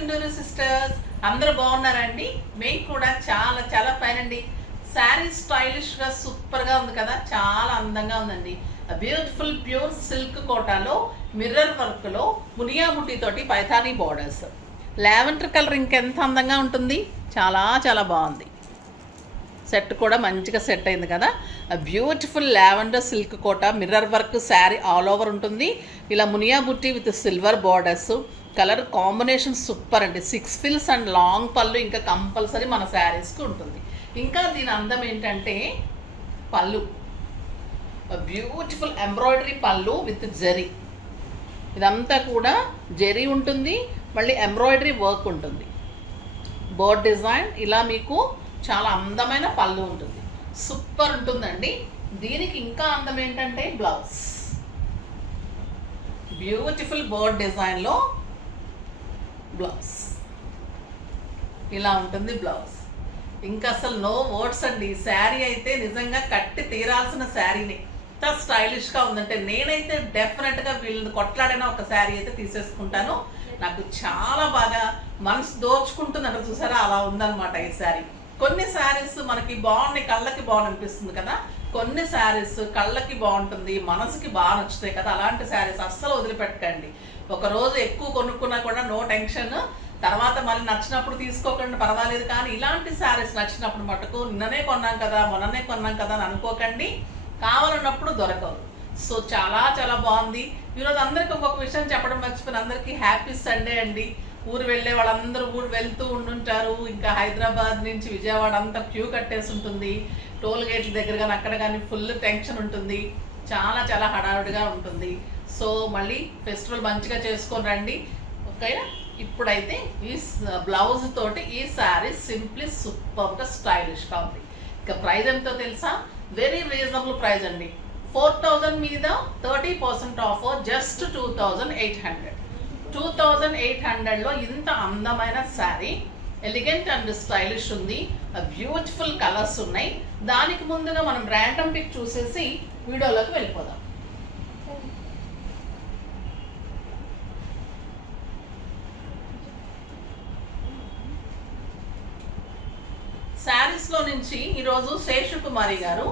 Chunduru sisters, అందరూ బాగున్నారండి? మేము కూడా చాలా చాలా ఫైన్ అండి. శారీ స్టైలిష్గా సూపర్గా ఉంది కదా, చాలా అందంగా ఉందండి. బ్యూటిఫుల్ ప్యూర్ సిల్క్ కోటాలో మిర్రర్ వర్క్లో మునియా బుట్టి తోటి పైథానీ బోర్డర్స్. లావెండర్ కలర్ ఇంకెంత అందంగా ఉంటుంది, చాలా చాలా బాగుంది. సెట్ కూడా మంచిగా సెట్ అయింది కదా. Beautiful lavender silk Kota mirror work sari all over ఉంటుంది. ఇలా మునియా బుట్టి with silver borders, colour combination super అండి. 6 ఫిల్స్ అండ్ లాంగ్ పళ్ళు ఇంకా కంపల్సరీ మన శారీస్కి ఉంటుంది. ఇంకా దీని అందం ఏంటంటే పళ్ళు, బ్యూటిఫుల్ ఎంబ్రాయిడరీ పళ్ళు విత్ జరీ. ఇదంతా కూడా జరీ ఉంటుంది, మళ్ళీ ఎంబ్రాయిడరీ వర్క్ ఉంటుంది. బోర్డ్ డిజైన్ ఇలా మీకు చాలా అందమైన పళ్ళు ఉంటుంది, సూపర్ ఉంటుందండి. దీనికి ఇంకా అందం ఏంటంటే బ్లౌజ్, బ్యూటిఫుల్ బోర్డ్ డిజైన్లో బ్లౌజ్ ఇలా ఉంటుంది బ్లౌజ్. ఇంకా అసలు నో వర్డ్స్ అండి. శారీ అయితే నిజంగా కట్టి తీరాల్సిన శారీని, ఎంత స్టైలిష్గా ఉందంటే నేనైతే డెఫినెట్గా వీళ్ళని కొట్లాడిన ఒక శారీ అయితే తీసేసుకుంటాను. నాకు చాలా బాగా మనసు దోచుకుంటుందంట, చూసారా, అలా ఉందన్నమాట ఈ శారీ. కొన్ని శారీస్ మనకి బాగున్నాయి, కళ్ళకి బాగునిపిస్తుంది కదా, కొన్ని శారీస్ కళ్ళకి బాగుంటుంది, మనసుకి బాగా నచ్చుతాయి కదా. అలాంటి శారీస్ అస్సలు వదిలిపెట్టకండి. ఒక రోజు ఎక్కువ కొనుక్కున్నా కూడా నో టెన్షన్, తర్వాత మళ్ళీ నచ్చినప్పుడు తీసుకోకండి, పర్వాలేదు. కానీ ఇలాంటి శారీస్ నచ్చినప్పుడు మటుకు నిన్ననే కొన్నాం కదా, మొన్ననే కొన్నాం కదా అని అనుకోకండి, కావాలన్నప్పుడు దొరకవు. సో చాలా చాలా బాగుంది. ఈరోజు అందరికీ ఒక్కొక్క విషయం చెప్పడం మర్చిపోయిన, అందరికీ హ్యాపీ సండే అండి. ఊరు వెళ్ళే వాళ్ళందరూ ఊరు వెళ్తూ ఉండుంటారు. ఇంకా హైదరాబాద్ నుంచి విజయవాడ అంతా క్యూ కట్టేసి ఉంటుంది. టోల్ గేట్ల దగ్గర కానీ అక్కడ కానీ ఫుల్ టెన్షన్ ఉంటుంది, చాలా చాలా హడావుడిగా ఉంటుంది. సో మళ్ళీ ఫెస్టివల్ మంచిగా చేసుకొని రండి, ఓకేనా. ఇప్పుడైతే ఈ బ్లౌజ్ తోటి ఈ శారీ సింప్లీ సూపర్గా స్టైలిష్గా ఉంది. ఇక ప్రైస్ ఎంతో తెలుసా? వెరీ రీజనబుల్ ప్రైస్ అండి. 4000 మీద 30% ఆఫర్, జస్ట్ 2800. 2800లో ఇంత అందమైన శారీ, ఎలిగెంట్ అండ్ స్టైలిష్ ఉంది. బ్యూటిఫుల్ కలర్స్ ఉన్నాయి. దానికి ముందుగా మనం ర్యాండమ్ పిక్ చూసేసి వీడియోలోకి వెళ్ళిపోదాం. శారీస్లో నుంచి ఈరోజు శేషకుమారి గారు,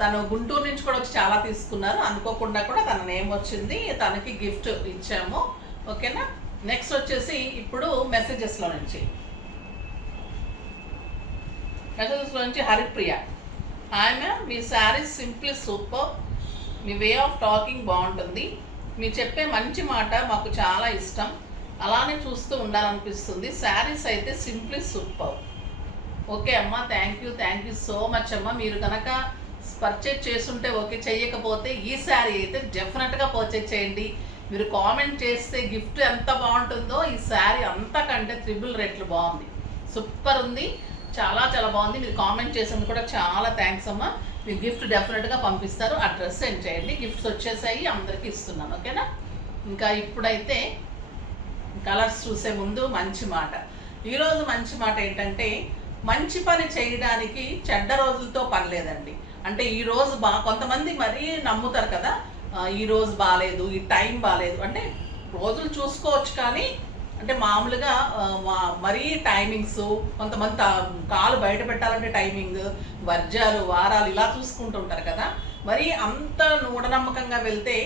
తను గుంటూరు నుంచి కూడా వచ్చి చాలా తీసుకున్నారు. అనుకోకుండా కూడా తన నేమ్ వచ్చింది, తనకి గిఫ్ట్ ఇచ్చాము, ఓకేనా. నెక్స్ట్ వచ్చేసి ఇప్పుడు మెసేజెస్లో నుంచి Haripriya, hi ma'am, me saris simply super, me way of talking బాగుంటుంది, మీరు చెప్పే మంచి మాట మాకు చాలా ఇష్టం, అలానే చూస్తూ ఉండాలనిపిస్తుంది. శారీస్ అయితే సింప్లీ సూపర్. ఓకే అమ్మ, థ్యాంక్ యూ సో మచ్ అమ్మ. మీరు కనుక పర్చేజ్ చేస్తుంటే ఓకే, చెయ్యకపోతే ఈ శారీ అయితే డెఫినెట్గా పర్చేజ్ చేయండి. మీరు కామెంట్ చేస్తే గిఫ్ట్ ఎంత బాగుంటుందో, ఈ శారీ అంతకంటే 3 రెట్లు బాగుంది, సూపర్ ఉంది, చాలా చాలా బాగుంది. మీరు కామెంట్ చేసినందుకు కూడా చాలా థ్యాంక్స్ అమ్మ. మీరు గిఫ్ట్ డెఫినెట్గా పంపిస్తారు, అడ్రస్ సెండ్ చేయండి. గిఫ్ట్స్ వచ్చేసాయి, అందరికీ ఇస్తున్నాను, ఓకేనా. ఇంకా ఇప్పుడైతే కలర్స్ చూసే ముందు మంచి మాట. ఈరోజు మంచి మాట ఏంటంటే, మంచి పని చేయడానికి చెడ్డ రోజులతో పని లేదండి. అంటే ఈ రోజు కొంతమంది మరీ నమ్ముతారు కదా, ఈ రోజు బాగాలేదు, ఈ టైం బాగాలేదు అంటే. రోజులు చూసుకోవచ్చు కానీ అంటే మామూలుగా మరీ టైమింగ్స్, కొంతమంది కాలు బయట పెట్టాలంటే టైమింగ్, వర్జాలు, వారాలు ఇలా చూసుకుంటుంటారు కదా. మరి అంత మూఢనమ్మకంగా వెళ్తే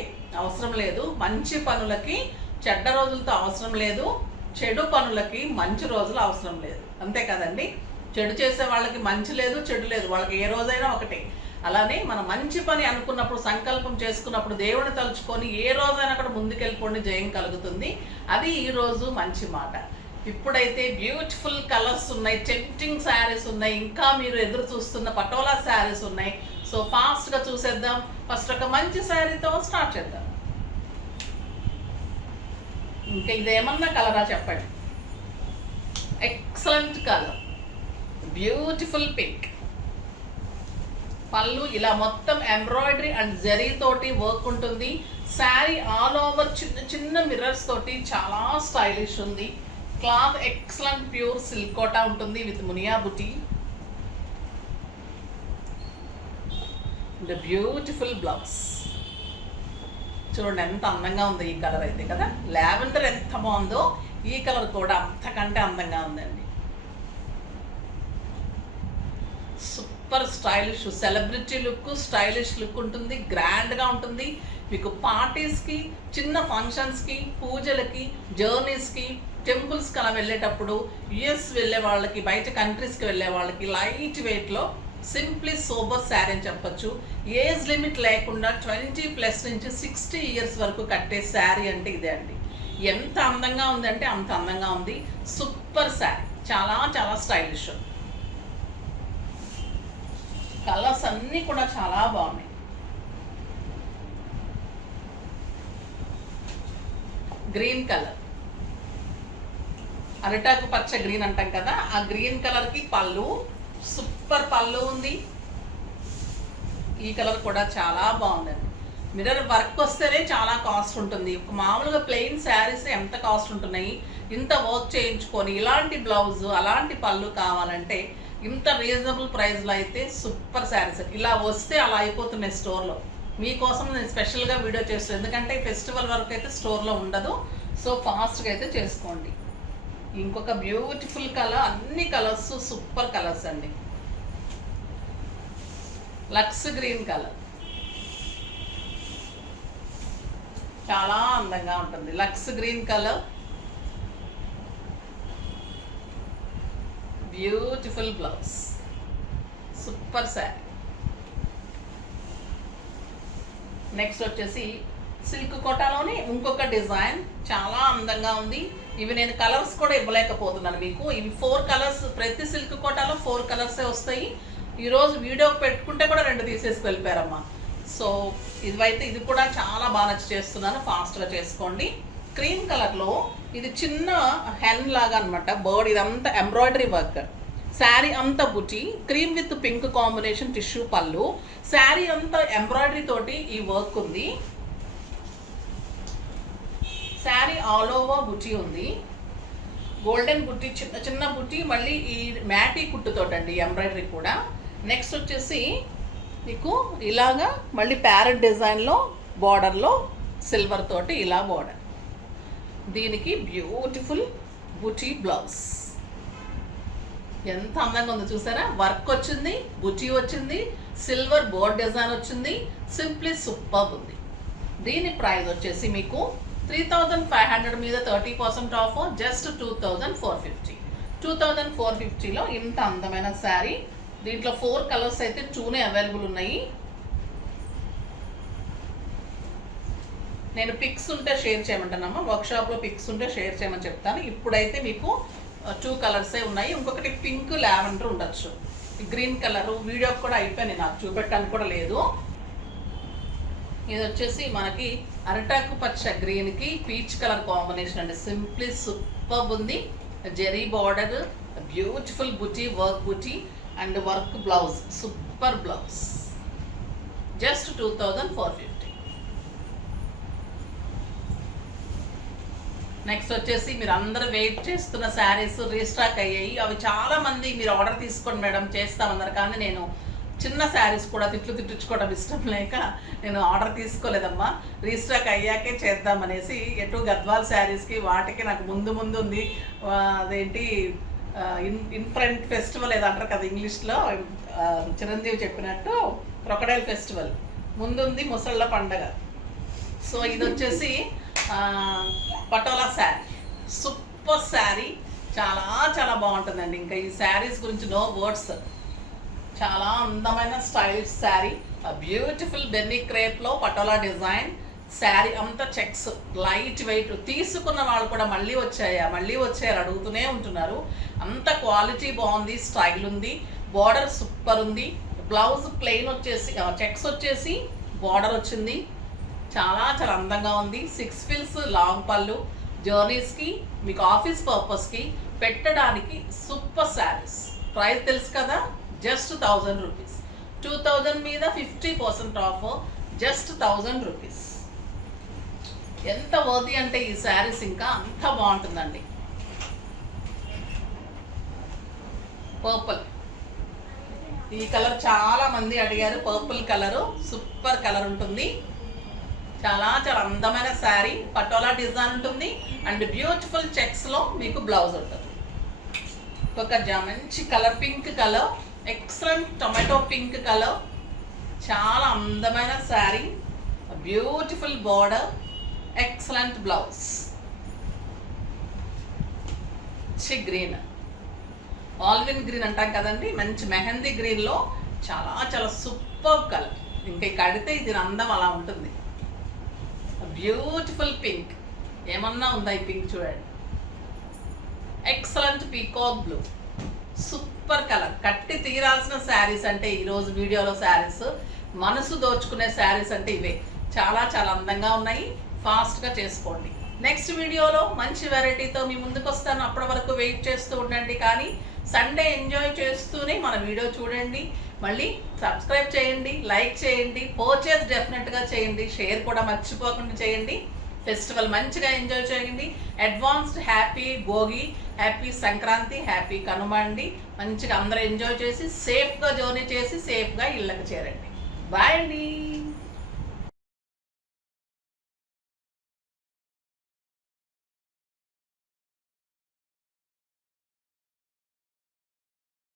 అవసరం లేదు. మంచి పనులకి చెడ్డ రోజులతో అవసరం లేదు, చెడు పనులకి మంచి రోజులు అవసరం లేదు, అంతే కదండి. చెడు చేసే వాళ్ళకి మంచి లేదు, చెడు లేదు, వాళ్ళకి ఏ రోజైనా ఒకటే. అలానే మనం మంచి పని అనుకున్నప్పుడు, సంకల్పం చేసుకున్నప్పుడు దేవుడిని తలుచుకొని ఏ రోజైనా అక్కడ ముందుకెళ్ళిపోండి, జయం కలుగుతుంది. అది ఈరోజు మంచి మాట. ఇప్పుడైతే బ్యూటిఫుల్ కలర్స్ ఉన్నాయి, టెంప్టింగ్ శారీస్ ఉన్నాయి, ఇంకా మీరు ఎదురు చూస్తున్న పటోలా శారీస్ ఉన్నాయి. సో ఫాస్ట్గా చూసేద్దాం. ఫస్ట్ ఒక మంచి శారీతో స్టార్ట్ చేద్దాం. ఇంకా ఇదేమన్నా కలరా చెప్పండి. Excellent colour, beautiful pink. పళ్ళు ఇలా మొత్తం ఎంబ్రాయిడరీ అండ్ జరీ తోటి వర్క్ ఉంటుంది. శారీ ఆల్ ఓవర్ చిన్న చిన్న మిర్రర్స్ తోటి చాలా స్టైలిష్ ఉంది. Cloth excellent pure silk Kota ఉంటుంది విత్ మునియా బుటీ. బ్యూటిఫుల్ బ్లౌజ్ చూడండి, ఎంత అందంగా ఉంది ఈ కలర్ అయితే కదా. లావెండర్ ఎంత బాగుందో, ఈ కలర్ కూడా అంతకంటే అందంగా ఉందండి. Super stylish celebrity look, stylish look ఉంటుంది, గ్రాండ్గా ఉంటుంది. మీకు పార్టీస్కి, చిన్న ఫంక్షన్స్కి, పూజలకి, జర్నీస్కి, టెంపుల్స్కి అలా వెళ్ళేటప్పుడు, యుఎస్ వెళ్ళే వాళ్ళకి, బయట కంట్రీస్కి వెళ్ళే వాళ్ళకి లైట్ వెయిట్లో సింప్లీ సోబర్ శారీ అని చెప్పొచ్చు. ఏజ్ లిమిట్ లేకుండా 20+ నుంచి 60 ఇయర్స్ వరకు కట్టే శారీ అంటే ఇదే అండి. ఎంత అందంగా ఉందంటే అంత అందంగా ఉంది. సూపర్ శారీ, చాలా చాలా స్టైలిష్. కలర్స్ అన్నీ కూడా చాలా బాగున్నాయి. గ్రీన్ కలర్, అరిటాకు పచ్చ గ్రీన్ అంటాం కదా, ఆ గ్రీన్ కలర్కి పళ్ళు, సూపర్ పళ్ళు ఉంది. ఈ కలర్ కూడా చాలా బాగుందండి. మిర్రర్ వర్క్ వస్తేనే చాలా కాస్ట్ ఉంటుంది. మామూలుగా ప్లెయిన్ శారీస్ ఎంత కాస్ట్ ఉంటున్నాయి, ఇంత వర్క్ చేయించుకొని ఇలాంటి బ్లౌజ్, అలాంటి పళ్ళు కావాలంటే ఇంత రీజనబుల్ ప్రైస్లో అయితే సూపర్ శారీస్. ఇలా వస్తే అలా అయిపోతున్నాయి స్టోర్లో. మీకోసం నేను స్పెషల్గా వీడియో చేస్తాను, ఎందుకంటే ఫెస్టివల్ వరకు అయితే స్టోర్లో ఉండదు. సో ఫాస్ట్గా అయితే చేసుకోండి. ఇంకొక బ్యూటిఫుల్ కలర్, అన్ని కలర్స్ సూపర్ కలర్స్ అండి. లక్స్ గ్రీన్ కలర్ చాలా అందంగా ఉంటుంది. Lux green colour, beautiful blouse, super sari. Next వచ్చేసి సిల్క్ కోటాలోని ఇంకొక డిజైన్ చాలా అందంగా ఉంది. ఇవి నేను కలర్స్ కూడా ఇవ్వలేకపోతున్నాను మీకు. ఇవి 4 కలర్స్, ప్రతి సిల్క్ కోటాలో 4 కలర్సే వస్తాయి. ఈరోజు వీడియోకి పెట్టుకుంటే కూడా 2 తీసేసి వెళ్ళిపోయారమ్మా. సో ఇది కూడా చాలా బాగా నచ్చి చేస్తున్నాను, ఫాస్ట్గా చేసుకోండి. క్రీమ్ కలర్లో ఇది చిన్న హెన్ లాగా అనమాట, బర్డ్. ఇదంతా ఎంబ్రాయిడరీ వర్క్. శారీ అంతా బుటీ, cream with pink combination tissue పళ్ళు. శారీ అంతా ఎంబ్రాయిడరీ తోటి ఈ వర్క్ ఉంది. శారీ ఆల్ ఓవర్ బుటీ ఉంది, గోల్డెన్ బుటీ, చిన్న చిన్న బుటీ, మళ్ళీ ఈ మ్యాటీ కుట్టుతోటండి ఎంబ్రాయిడరీ కూడా. నెక్స్ట్ వచ్చేసి మీకు ఇలాగా మళ్ళీ ప్యారెట్ డిజైన్లో బార్డర్లో సిల్వర్ తోటి ఇలా బార్డర్. దీనికి బ్యూటిఫుల్ బుటీ బ్లౌజ్. ఎంత అందంగా ఉందో చూసారా. వర్క్ వచ్చింది, బుటీ వచ్చింది, సిల్వర్ బోర్డ్ డిజైన్ వచ్చింది, సింప్లీ సూపర్ ఉంది. దీని ప్రైస్ వచ్చేసి మీకు 3500 మీద 30% ఆఫ్, జస్ట్ 2450. 2450లో ఇంత అందమైన శారీ. దీంట్లో 4 కలర్స్ అయితే 2నే అవైలబుల్ ఉన్నాయి. నేను పిక్స్ ఉంటే షేర్ చేయమంటానమ్మా, వర్క్షాప్లో పిక్స్ ఉంటే షేర్ చేయమని చెప్తాను. ఇప్పుడైతే మీకు 2 కలర్సే ఉన్నాయి. ఇంకొకటి పింక్ లావెండర్ ఉండొచ్చు. గ్రీన్ కలరు వీడియోకి కూడా అయిపోయింది, నాకు చూపెట్టడానికి కూడా లేదు. ఇది వచ్చేసి మనకి అరటాకు పచ్చ గ్రీన్కి పీచ్ కలర్ కాంబినేషన్ అండి. సింప్లీ సూపర్ ఉంది. Zari border, beautiful buti, work buti and work blouse, super blouse, just 2450. Next వచ్చేసి మీరు అందరూ వెయిట్ చేస్తున్న శారీస్ రీస్టాక్ అయ్యాయి. అవి చాలామంది మీరు ఆర్డర్ తీసుకోండి మేడం చేస్తామన్నారు, కానీ నేను చిన్న శారీస్ కూడా తిట్టించుకోవడం ఇష్టం లేక నేను ఆర్డర్ తీసుకోలేదమ్మా. రీస్టాక్ అయ్యాకే చేద్దామనేసి ఎటు గద్వాల్ శారీస్కి వాటికి నాకు ముందు ఉంది. అదేంటి ఇన్ఫ్రంట్ ఫెస్టివల్ ఏదో అంటారు కదా ఇంగ్లీష్లో, చిరంజీవి చెప్పినట్టు క్రొకడైల్ ఫెస్టివల్ ముందుంది, ముసళ్ళ పండగ. సో ఇది వచ్చేసి పటోలా శారీ, సూపర్ శారీ, చాలా చాలా బాగుంటుందండి. ఇంకా ఈ శారీస్ గురించి నో వర్డ్స్. చాలా అందమైన స్టైలిష్ శారీ, బ్యూటిఫుల్ బెన్నీ క్రేప్లో పటోలా డిజైన్. శారీ అంతా చెక్స్, లైట్ వెయిట్. తీసుకున్న వాళ్ళు కూడా మళ్ళీ వచ్చారు అడుగుతూనే ఉంటున్నారు. అంత క్వాలిటీ బాగుంది, స్టైల్ ఉంది, బార్డర్ సూపర్ ఉంది. బ్లౌజ్ ప్లెయిన్ వచ్చేసి చెక్స్ వచ్చేసి బార్డర్ వచ్చింది. చాలా చాలా అందంగా ఉంది. 6 ఫిల్స్ లాంగ్ పళ్ళు, జర్నీస్కి, మీకు ఆఫీస్ పర్పస్కి పెట్టడానికి సూపర్ శారీస్. ప్రైస్ తెలుసు కదా, జస్ట్ 1000 రూపీస్. 2000 మీద 50% ఆఫ్, జస్ట్ 1000 రూపీస్. ఎంత వర్ది అంటే ఈ శారీస్ ఇంకా అంత బాగుంటుందండి. పర్పుల్, ఈ కలర్ చాలా మంది అడిగారు. పర్పుల్ కలరు సూపర్ కలర్ ఉంటుంది. చాలా చాలా అందమైన శారీ, పటోలా డిజైన్ ఉంటుంది అండ్ బ్యూటిఫుల్ చెక్స్లో మీకు బ్లౌజ్ ఉంటుంది. ఒక మంచి colour, pink colour, excellent tomato pink colour, చాలా అందమైన sari, beautiful border, excellent blouse. Green, ఆల్విన్ గ్రీన్ అంటాం కదండి, మంచి మెహందీ గ్రీన్లో చాలా చాలా సూపర్ కలర్. ఇంకా కడితే ఇది అందం అలా ఉంటుంది. బ్యూటిఫుల్ పింక్, ఏమన్నా ఉందా ఈ పింక్ చూడండి. Excellent peacock blue, super colour. కట్టి తీరాల్సిన శారీస్ అంటే ఈరోజు వీడియోలో శారీస్, మనసు దోచుకునే శారీస్ అంటే ఇవే. చాలా చాలా అందంగా ఉన్నాయి, ఫాస్ట్గా చేసుకోండి. నెక్స్ట్ వీడియోలో మంచి వెరైటీతో మీ ముందుకు వస్తాను. అప్పటి వరకు వెయిట్ చేస్తూ ఉండండి. కానీ సండే ఎంజాయ్ చేస్తూనే మన వీడియో చూడండి. మళ్ళీ సబ్స్క్రైబ్ చేయండి, లైక్ చేయండి, పర్చేస్ డెఫినెట్గా చేయండి, షేర్ కూడా మర్చిపోకుండా చేయండి. ఫెస్టివల్ మంచిగా ఎంజాయ్ చేయండి. Advanced happy Bhogi, happy Sankranti, happy Kanuma అండి. మంచిగా అందరూ ఎంజాయ్ చేసి సేఫ్గా జర్నీ చేసి సేఫ్గా ఇళ్ళకి చేరండి. బాయ్ అండి.